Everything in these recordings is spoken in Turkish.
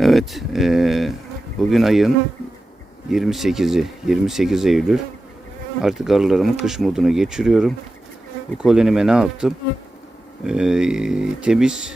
Evet, eee, bugün ayın 28'i, 28 Eylül. Artık arılarımın kış moduna geçiriyorum. Bu kolonime ne yaptım? Eee, temiz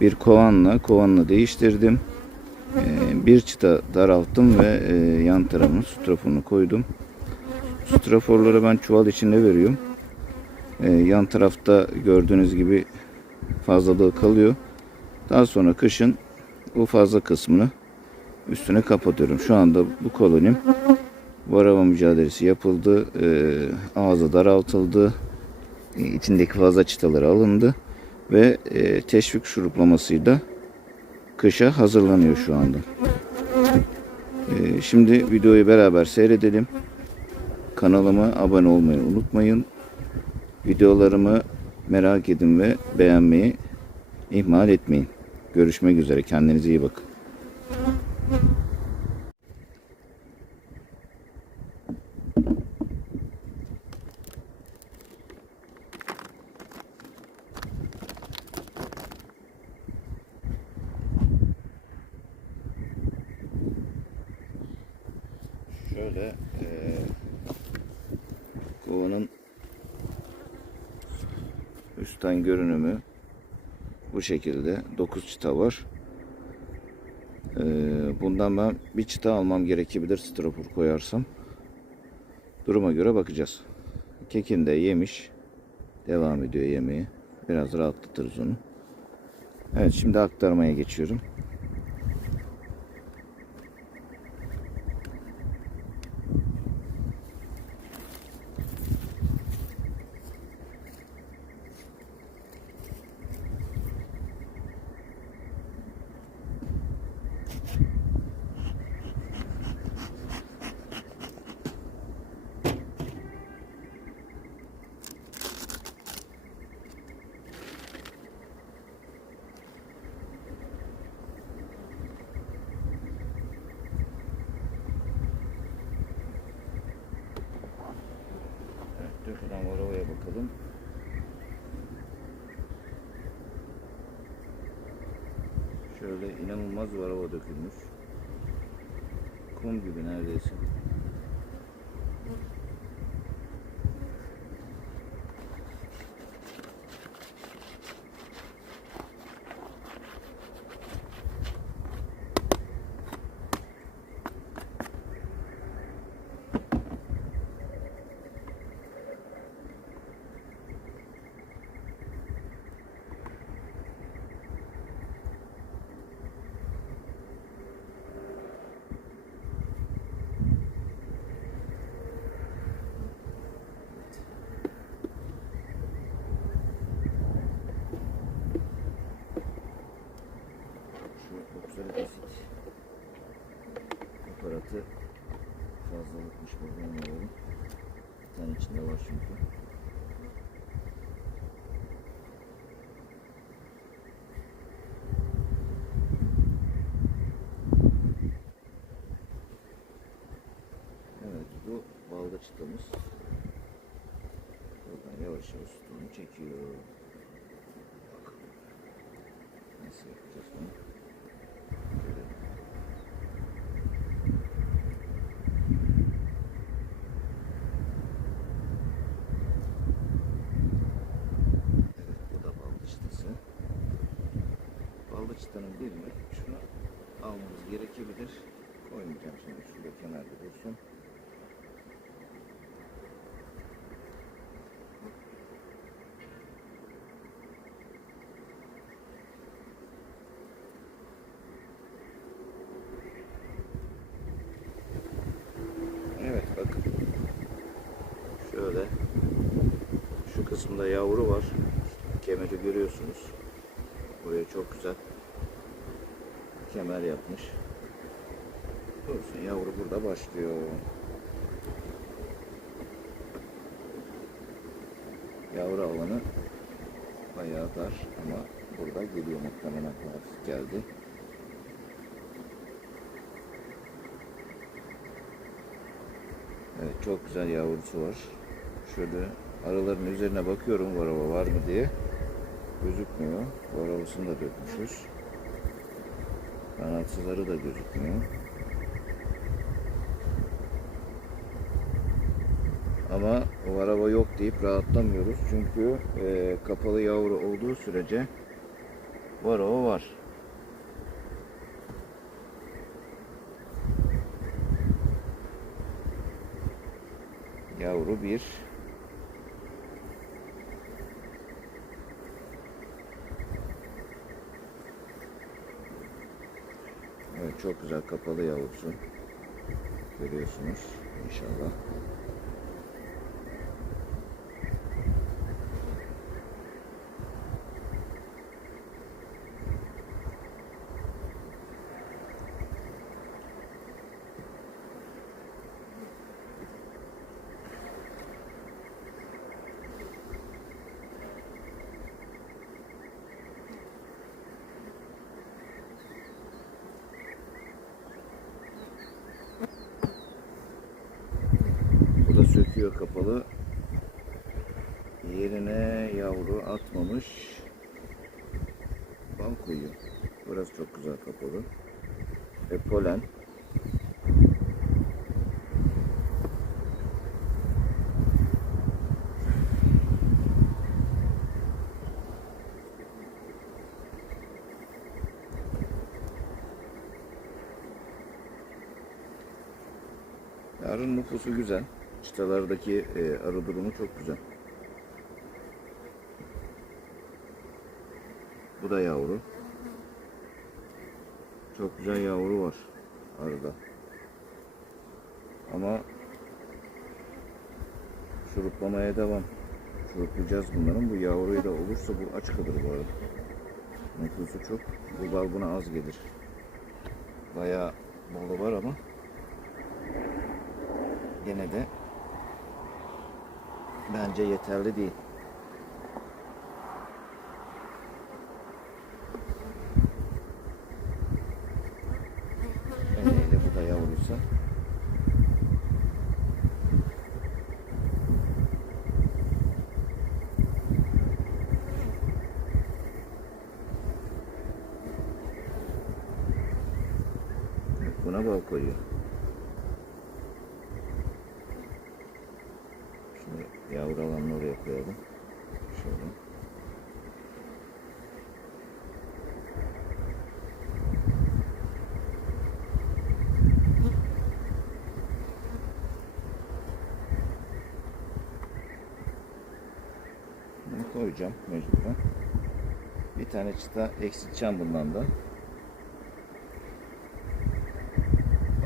bir kovanla, kovanla değiştirdim. Eee, bir çıta daralttım ve eee, yan tarafına straforunu koydum. Straforları ben çuval içinde veriyorum. Eee, yan tarafta gördüğünüz gibi fazlalığı kalıyor. Daha sonra kışın bu fazla kısmını üstüne kapatıyorum. Şu anda bu kolonim varava mücadelesi yapıldı. Ee, ağzı daraltıldı. e, içindeki fazla çıtaları alındı. Ve e, teşvik şuruplamasıyla kışa hazırlanıyor şu anda. Ee, şimdi videoyu beraber seyredelim. Kanalıma abone olmayı unutmayın. Videolarımı merak edin ve beğenmeyi ihmal etmeyin. Görüşmek üzere. Kendinize iyi bakın. Şöyle eee kovanın üstten görünümü bu şekilde 9 çıta var. Ee, bundan ben bir çıta almam gerekebilir strafor koyarsam. Duruma göre bakacağız. Kekin de yemiş. Devam ediyor yemeği. Biraz rahatlatırız onu. Evet şimdi aktarmaya geçiyorum. Bakalım. Şöyle inanılmaz varava dökülmüş. Kum gibi neredeyse. Aparatı fazlalıkmış buradan alalım. Bir tane içinde var çünkü. Evet bu balda çıtamız. Buradan yavaş yavaş sütunu çekiyor. Nasıl yapacağız bunu? Şöyle. Evet bu da balda çıtası. Çıtanın birini şunu almamız gerekebilir. Koymayacağım şimdi şurada kenarda dursun. Evet bakın. Şöyle şu kısımda yavru var. Kemeri görüyorsunuz. Buraya çok güzel kemer yapmış. Dursun yavru burada başlıyor. Yavru alanı bayağı dar ama burada geliyor muhtemelen hafif geldi. Evet çok güzel yavrusu var. Şöyle araların üzerine bakıyorum varava var mı diye. Gözükmüyor. Varavasını da dökmüşüz. Kanatsızları da gözükmüyor. Ama o araba yok deyip rahatlamıyoruz. Çünkü e, kapalı yavru olduğu sürece var o var. Yavru bir. Evet çok güzel kapalı yavrusu. Görüyorsunuz inşallah. Söküyor kapalı. Yerine yavru atmamış. Bal. Burası çok güzel kapalı. Ve polen. Arın nüfusu güzel. Çıtalardaki e, arı durumu çok güzel. Bu da yavru. Çok güzel yavru var arıda. Ama şuruplamaya devam. Şuruplayacağız bunların. Bu yavruyu da olursa bu aç kalır bu arada. Nüfusu çok. Bu bal buna az gelir. Bayağı balı var ama gene de bence yeterli değil. Hele bu da yavruysa buna bal koyuyor. Şimdi yavru alanını oraya koyalım. Şöyle. Bunu koyacağım mecburen. Bir tane çıta eksilteceğim bundan da.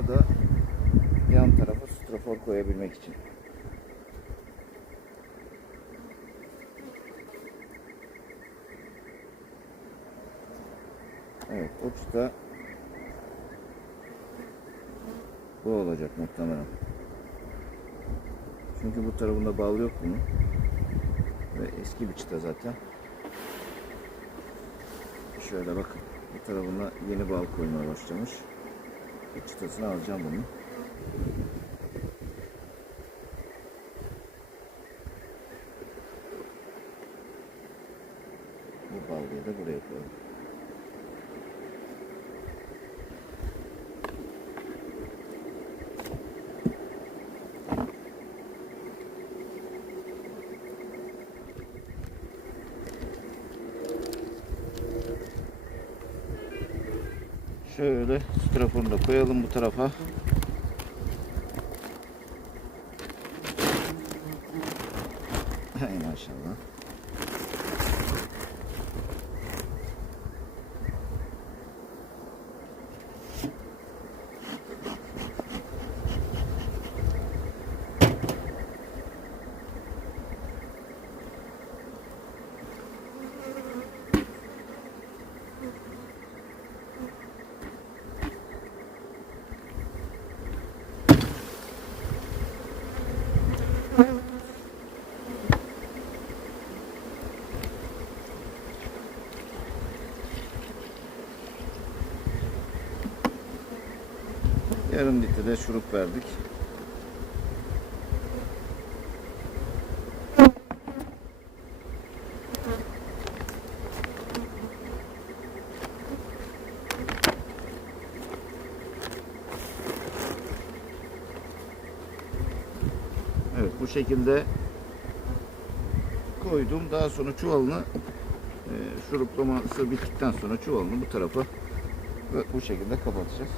O da yan tarafa strafor koyabilmek için. Evet, o çıta bu olacak muhtemelen. Çünkü bu tarafında bal yok bunun. Ve eski bir çıta zaten. Şöyle bakın. Bu tarafına yeni bal koymaya başlamış. Bu çıtasını alacağım bunu. Bu balgayı da buraya koyalım. Şöyle strafonu da koyalım bu tarafa. Yarım litre de şurup verdik. Evet bu şekilde koydum. Daha sonra çuvalını e, şuruplaması bittikten sonra çuvalını bu tarafa bu şekilde kapatacağız.